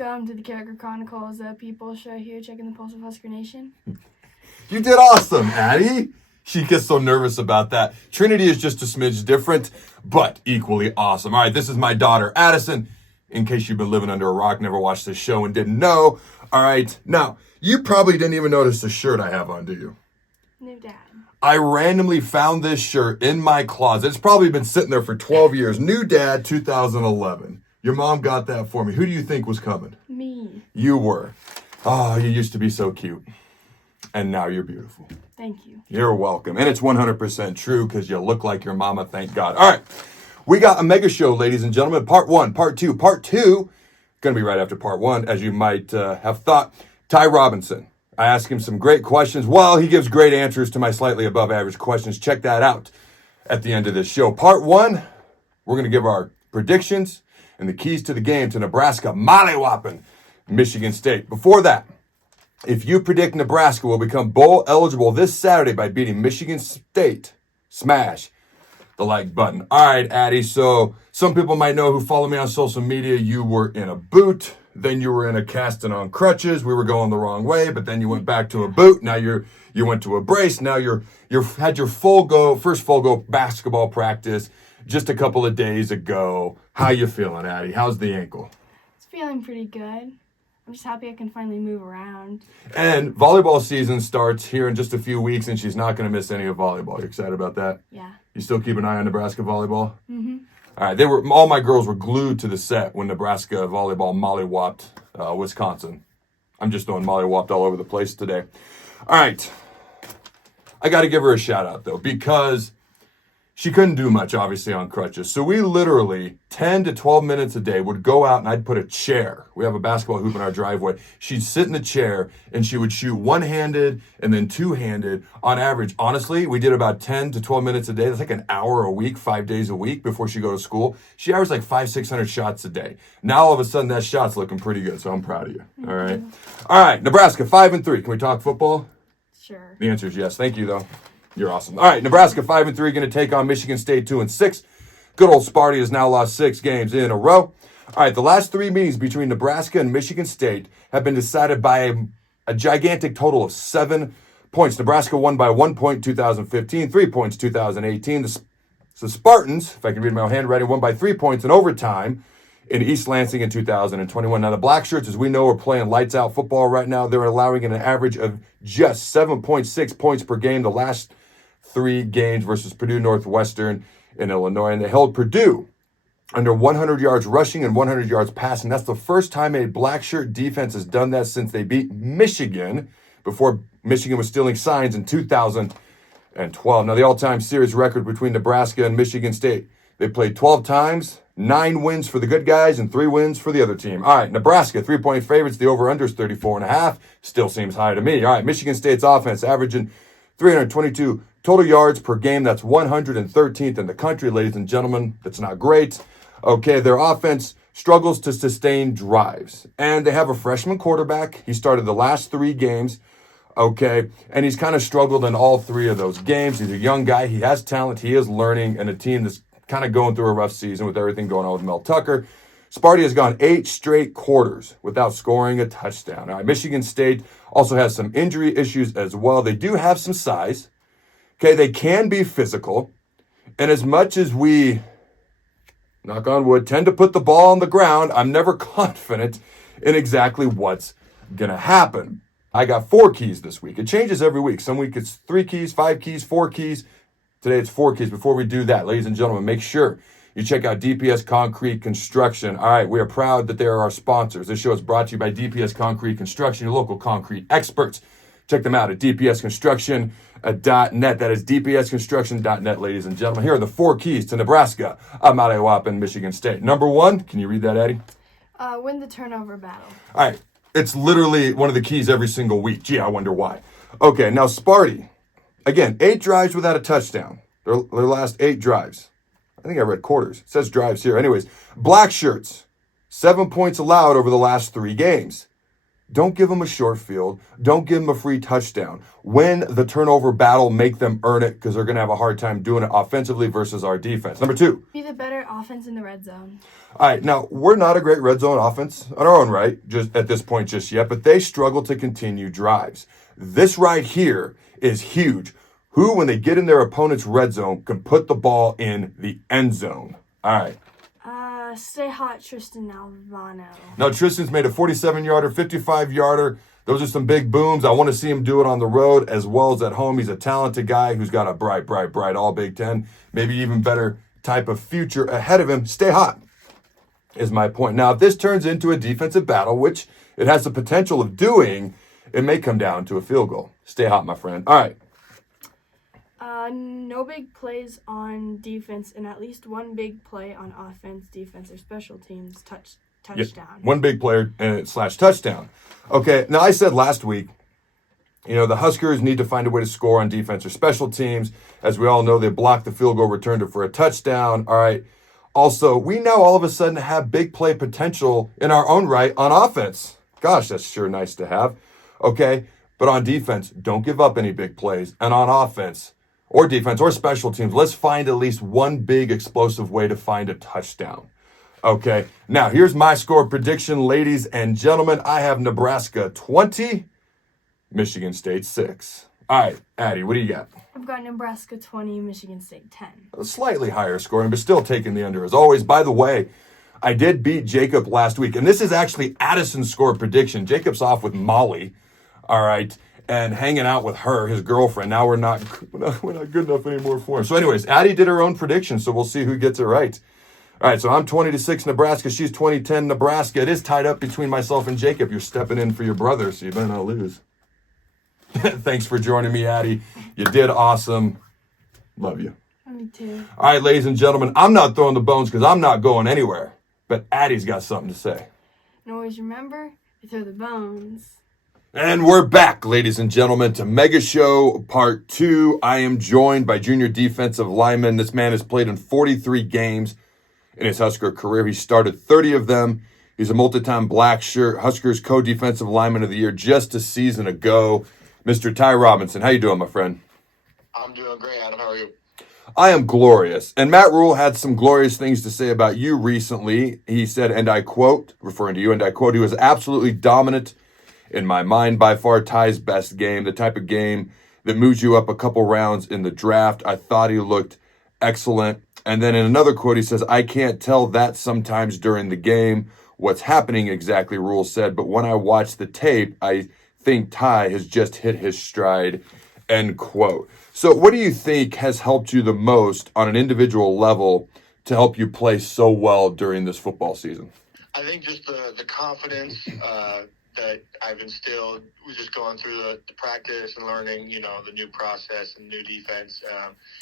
Welcome to the Carriker Chronicles, the people show here checking the pulse of Husker Nation. You did awesome, Addie. She gets so nervous about that. Trinity is just a smidge different, but equally awesome. All right, this is my daughter, Addison. In case you've been living under a rock, never watched this show and didn't know. All right, now, you probably didn't even notice the shirt I have on, do you? New dad. I randomly found this shirt in my closet. It's probably been sitting there for 12 years. New dad, 2011. Your mom got that for me. Who do you think was coming? Me. You were. Oh, you used to be so cute. And now you're beautiful. Thank you. You're welcome. And it's 100% true because you look like your mama, thank God. All right. We got a mega show, ladies and gentlemen. Part 1, Part 2. Part 2, going to be right after Part 1, as you might have thought. Ty Robinson. I ask him some great questions. Well, he gives great answers to my slightly above average questions. Check that out at the end of this show. Part 1, we're going to give our predictions and the keys to the game to Nebraska, mollywhopping Michigan State. Before that, if you predict Nebraska will become bowl eligible this Saturday by beating Michigan State, smash the like button. All right, Addie, so some people might know who follow me on social media. You were in a boot, then you were in a casting on crutches. We were going the wrong way, but then you went back to a boot. Now you went to a brace. Now you're had your first full go basketball practice just a couple of days ago. How you feeling, Addie? How's the ankle? It's feeling pretty good. I'm just happy I can finally move around. And volleyball season starts here in just a few weeks, and she's not going to miss any of volleyball. You excited about that? Yeah. You still keep an eye on Nebraska volleyball? Mm-hmm. All right, all my girls were glued to the set when Nebraska volleyball mollywhopped Wisconsin. I'm just throwing mollywhopped all over the place today. All right, I got to give her a shout out though, because she couldn't do much, obviously, on crutches. So we literally, 10 to 12 minutes a day, would go out and I'd put a chair. We have a basketball hoop in our driveway. She'd sit in the chair and she would shoot one-handed and then two-handed. On average, honestly, we did about 10 to 12 minutes a day. That's like an hour a week, 5 days a week before she go to school. She averaged like 500-600 shots a day. Now, all of a sudden, that shot's looking pretty good, so I'm proud of you. All right? All right, Nebraska, 5-3. Can we talk football? Sure. The answer is yes. Thank you, though. You're awesome. All right, Nebraska 5-3 going to take on Michigan State 2-6. Good old Sparty has now lost 6 games in a row. All right, the last 3 meetings between Nebraska and Michigan State have been decided by a gigantic total of 7 points. Nebraska won by 1 point 2015, 3 points 2018. The Spartans, if I can read my own handwriting, won by 3 points in overtime in East Lansing in 2021. Now, the Black Shirts, as we know, are playing lights out football right now. They're allowing an average of just 7.6 points per game the last 3 games versus Purdue Northwestern in Illinois. And they held Purdue under 100 yards rushing and 100 yards passing. That's the first time a Black Shirt defense has done that since they beat Michigan, before Michigan was stealing signs in 2012. Now, the all-time series record between Nebraska and Michigan State, they played 12 times, 9 wins for the good guys and 3 wins for the other team. All right, Nebraska, 3-point favorites. The over-under is 34.5. Still seems high to me. All right, Michigan State's offense averaging 322 total yards per game. That's 113th in the country, ladies and gentlemen. That's not great. Okay, their offense struggles to sustain drives. And they have a freshman quarterback. He started the last 3 games. Okay, and he's kind of struggled in all 3 of those games. He's a young guy. He has talent. He is learning. And a team that's kind of going through a rough season with everything going on with Mel Tucker. Sparty has gone 8 straight quarters without scoring a touchdown. All right, Michigan State also has some injury issues as well. They do have some size. Okay, they can be physical. And as much as we, knock on wood, tend to put the ball on the ground, I'm never confident in exactly what's going to happen. I got 4 keys this week. It changes every week. Some week it's 3 keys, 5 keys, 4 keys. Today it's 4 keys. Before we do that, ladies and gentlemen, make sure you check out DPS Concrete Construction. All right, we are proud that they are our sponsors. This show is brought to you by DPS Concrete Construction, your local concrete experts. Check them out at dpsconstruction.net. That is dpsconstruction.net, ladies and gentlemen. Here are the 4 keys to Nebraska, mollywhopping Michigan State. Number 1, can you read that, Eddie? Win the turnover battle. All right, it's literally one of the keys every single week. Gee, I wonder why. Okay, now Sparty, again, 8 drives without a touchdown. Their last 8 drives. I think I read quarters. It says drives here. Anyways, Black Shirts, 7 points allowed over the last 3 games. Don't give them a short field. Don't give them a free touchdown. Win the turnover battle. Make them earn it because they're going to have a hard time doing it offensively versus our defense. Number 2. Be the better offense in the red zone. All right, now, we're not a great red zone offense on our own right, just at this point just yet, but they struggle to continue drives. This right here is huge. Who, when they get in their opponent's red zone, can put the ball in the end zone? All right. Stay hot, Tristan Alvano. Now, Tristan's made a 47-yarder, 55-yarder. Those are some big booms. I want to see him do it on the road as well as at home. He's a talented guy who's got a bright all Big Ten, maybe even better type of future ahead of him. Stay hot is my point. Now, if this turns into a defensive battle, which it has the potential of doing, it may come down to a field goal. Stay hot, my friend. All right. No big plays on defense and at least one big play on offense, defense, or special teams touchdown. Yeah, one big player / touchdown. Okay, now I said last week, the Huskers need to find a way to score on defense or special teams. As we all know, they blocked the field goal, returned it for a touchdown. All right. Also, we now all of a sudden have big play potential in our own right on offense. Gosh, that's sure nice to have. Okay, but on defense, don't give up any big plays. And on offense, or defense, or special teams, let's find at least one big explosive way to find a touchdown. Okay, now here's my score prediction, ladies and gentlemen. I have Nebraska 20, Michigan State 6. All right, Addie, what do you got? I've got Nebraska 20, Michigan State 10. A slightly higher scoring, but still taking the under as always. By the way, I did beat Jacob last week, and this is actually Addison's score prediction. Jacob's off with Molly, all right, and hanging out with her, his girlfriend. Now we're not good enough anymore for him. So anyways, Addie did her own prediction, so we'll see who gets it right. All right, so I'm 20-6 Nebraska. She's 20-10 Nebraska. It is tied up between myself and Jacob. You're stepping in for your brother, so you better not lose. Thanks for joining me, Addie. You did awesome. Love you. Me too. All right, ladies and gentlemen, I'm not throwing the bones because I'm not going anywhere. But Addie's got something to say. And always remember to throw the bones. And we're back, ladies and gentlemen, to Mega Show Part 2. I am joined by junior defensive lineman. This man has played in 43 games in his Husker career. He started 30 of them. He's a multi-time black shirt, Huskers co-defensive lineman of the year just a season ago. Mr. Ty Robinson, how you doing, my friend? I'm doing great, Adam. How are you? I am glorious. And Matt Rule had some glorious things to say about you recently. He said, and I quote, referring to you, and I quote, he was absolutely dominant. In my mind, by far, Ty's best game, the type of game that moves you up a couple rounds in the draft. I thought he looked excellent. And then in another quote, he says, I can't tell that sometimes during the game what's happening exactly, Rule said. But when I watch the tape, I think Ty has just hit his stride, end quote. So what do you think has helped you the most on an individual level to help you play so well during this football season? I think just the confidence that I've instilled was just going through the practice and learning, the new process and new defense,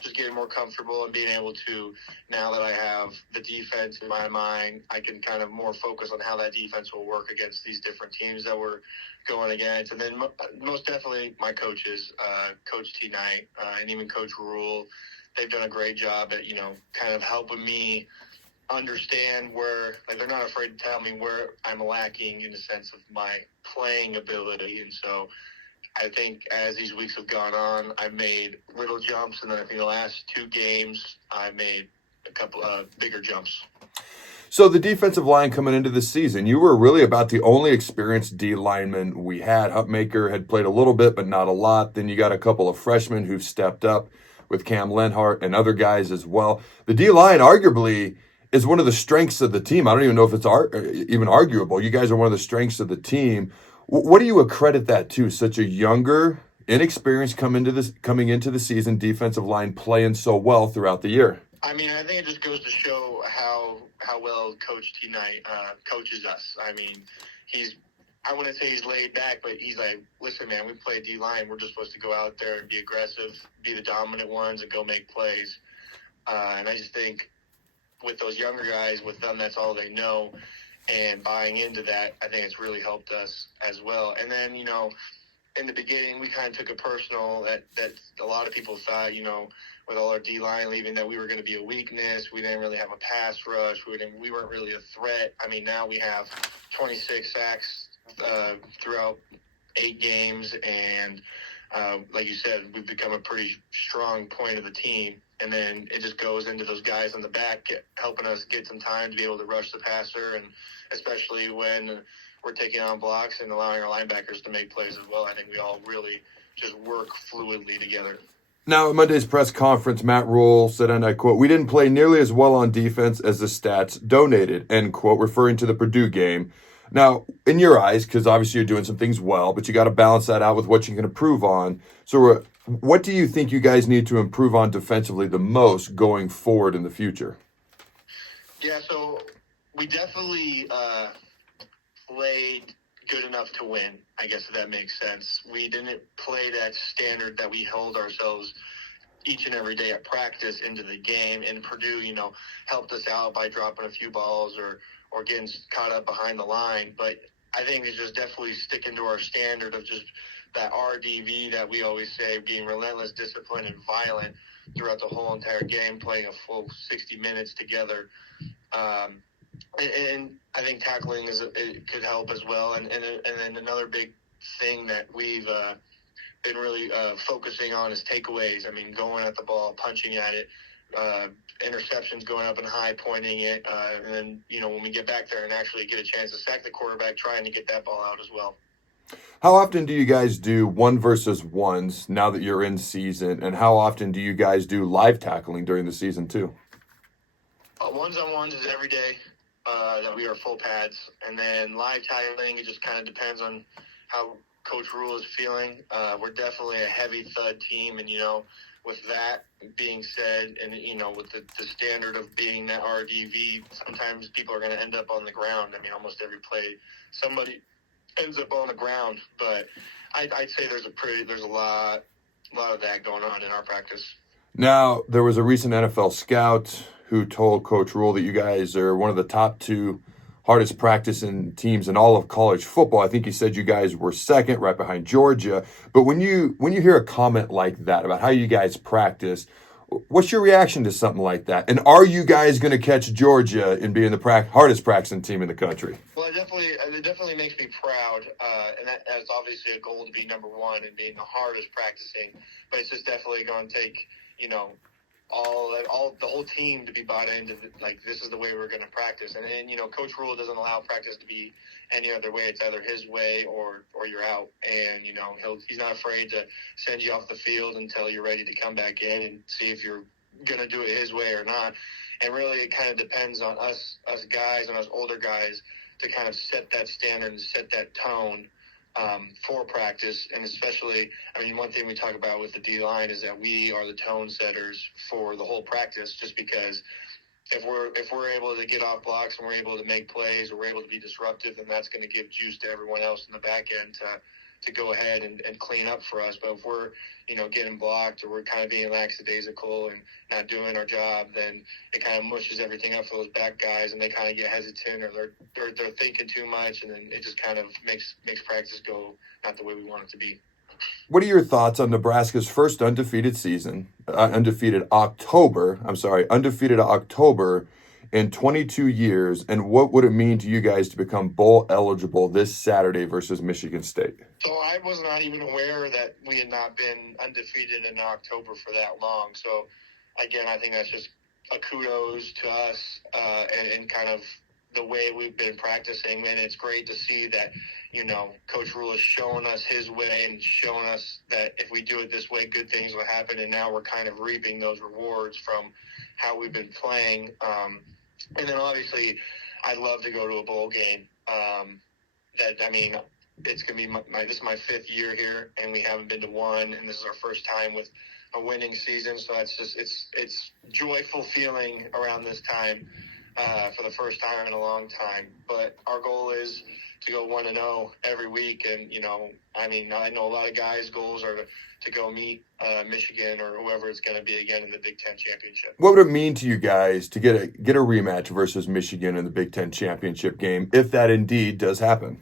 just getting more comfortable and being able to, now that I have the defense in my mind, I can kind of more focus on how that defense will work against these different teams that we're going against. And then most definitely my coaches, Coach T. Knight, and even Coach Rule, they've done a great job at, kind of helping me understand where, they're not afraid to tell me where I'm lacking in the sense of my playing ability. And so I think as these weeks have gone on, I've made little jumps, and then I think the last 2 games I made a couple of bigger jumps. So the defensive line coming into the season, you were really about the only experienced D lineman we had. Hupmaker had played a little bit, but not a lot. Then you got a couple of freshmen who've stepped up with Cam Lenhart and other guys as well. The D line arguably is one of the strengths of the team. I don't even know if it's even arguable. You guys are one of the strengths of the team. What do you accredit that to? Such a younger, inexperienced coming into the season, defensive line playing so well throughout the year. I mean, I think it just goes to show how well Coach T. Knight coaches us. I mean, I wouldn't say he's laid back, but he's like, listen, man, we play D-line. We're just supposed to go out there and be aggressive, be the dominant ones, and go make plays. And I just think with those younger guys, with them, that's all they know. And buying into that, I think it's really helped us as well. And then, in the beginning, we kind of took it personal that a lot of people thought, with all our D-line leaving, that we were going to be a weakness. We didn't really have a pass rush. We weren't really a threat. I mean, now we have 26 sacks throughout 8 games, and like you said, we've become a pretty strong point of the team. And then it just goes into those guys on the back helping us get some time to be able to rush the passer, and especially when we're taking on blocks and allowing our linebackers to make plays as well. I think we all really just work fluidly together. Now, at Monday's press conference, Matt Rule said, and I quote, "We didn't play nearly as well on defense as the stats donated," end quote, referring to the Purdue game. Now, in your eyes, because obviously you're doing some things well, but you got to balance that out with what you can improve on. So what do you think you guys need to improve on defensively the most going forward in the future? Yeah, so we definitely played good enough to win, I guess, if that makes sense. We didn't play that standard that we hold ourselves each and every day at practice into the game. And Purdue, helped us out by dropping a few balls or getting caught up behind the line. But I think it's just definitely sticking to our standard of just that RDV that we always say, being relentless, disciplined, and violent throughout the whole entire game, playing a full 60 minutes together. And I think tackling it could help as well. And then another big thing that we've been really focusing on is takeaways. I mean, going at the ball, punching at it, interceptions, going up and high, pointing it, and then when we get back there and actually get a chance to sack the quarterback, trying to get that ball out as well. How often do you guys do 1-versus-1s now that you're in season, and how often do you guys do live tackling during the season too? 1-on-1s is every day that we are full pads, and then live tackling, it just kind of depends on how Coach Rule is feeling. We're definitely a heavy thud team, and with that being said, and with the standard of being that RDV, sometimes people are going to end up on the ground. I mean, almost every play somebody ends up on the ground, but I'd say there's a lot of that going on in our practice. Now, there was a recent NFL scout who told Coach Rule that you guys are one of the top 2 hardest practicing teams in all of college football. I think he said you guys were second, right behind Georgia. But when you hear a comment like that about how you guys practice, what's your reaction to something like that? And are you guys going to catch Georgia in being the hardest practicing team in the country? Well, it definitely makes me proud, and that's obviously a goal to be number 1 and being the hardest practicing. But it's just definitely going to take the whole team to be bought into this is the way we're going to practice. And Coach Rule doesn't allow practice to be any other way. It's either his way or you're out. And he's not afraid to send you off the field until you're ready to come back in and see if you're going to do it his way or not. And really, it kind of depends on us guys and us older guys to kind of set that standard and set that tone for practice. And especially, one thing we talk about with the D-line is that we are the tone setters for the whole practice, just because if we're able to get off blocks and we're able to make plays or we're able to be disruptive, then that's going to give juice to everyone else in the back end to go ahead and clean up for us. But if we're getting blocked or we're kind of being lackadaisical and not doing our job, then it kind of mushes everything up for those back guys, and they kind of get hesitant or they're thinking too much, and then it just kind of makes practice go not the way we want it to be. What are your thoughts on Nebraska's first undefeated October in 22 years, and what would it mean to you guys to become bowl eligible this Saturday versus Michigan State? So I was not even aware that we had not been undefeated in October for that long. So again, I think that's just a kudos to us and kind of the way we've been practicing. And it's great to see that, Coach Rule has shown us his way and shown us that if we do it this way, good things will happen. And now we're kind of reaping those rewards from how we've been playing. And then obviously I'd love to go to a bowl game. It's going to be this is my 5th year here, and we haven't been to one, and this is our first time with a winning season. So it's joyful feeling around this time for the first time in a long time. But our goal is to go 1-0 every week, and I know a lot of guys' goals are to go meet Michigan or whoever it's going to be again in the Big Ten championship. What would it mean to you guys to get a rematch versus Michigan in the Big Ten championship game, if that indeed does happen?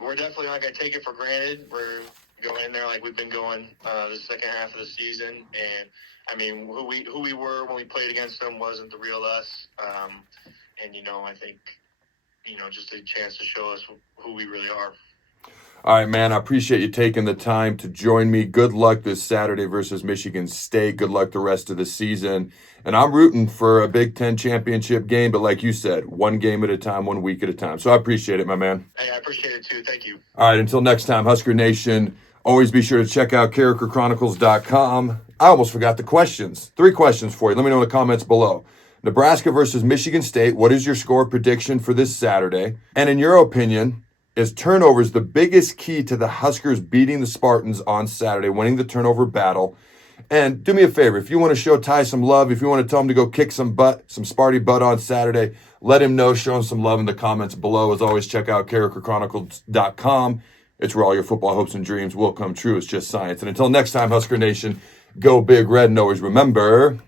We're definitely not going to take it for granted. We're going in there like we've been going the second half of the season, and who we were when we played against them wasn't the real us. I think just a chance to show us who we really are. All right, man, I appreciate you taking the time to join me. Good luck this Saturday versus Michigan State. Good luck the rest of the season. And I'm rooting for a Big Ten championship game, but like you said, one game at a time, 1 week at a time. So I appreciate it, my man. Hey, I appreciate it too. Thank you. All right, until next time, Husker Nation, always be sure to check out CarrikerChronicles.com. I almost forgot the questions. 3 questions for you. Let me know in the comments below. Nebraska versus Michigan State, what is your score prediction for this Saturday? And in your opinion, is turnovers the biggest key to the Huskers beating the Spartans on Saturday, winning the turnover battle? And do me a favor, if you want to show Ty some love, if you want to tell him to go kick some Sparty butt on Saturday, let him know, show him some love in the comments below. As always, check out CarrikerChronicles.com. It's where all your football hopes and dreams will come true. It's just science. And until next time, Husker Nation, go Big Red, and always remember...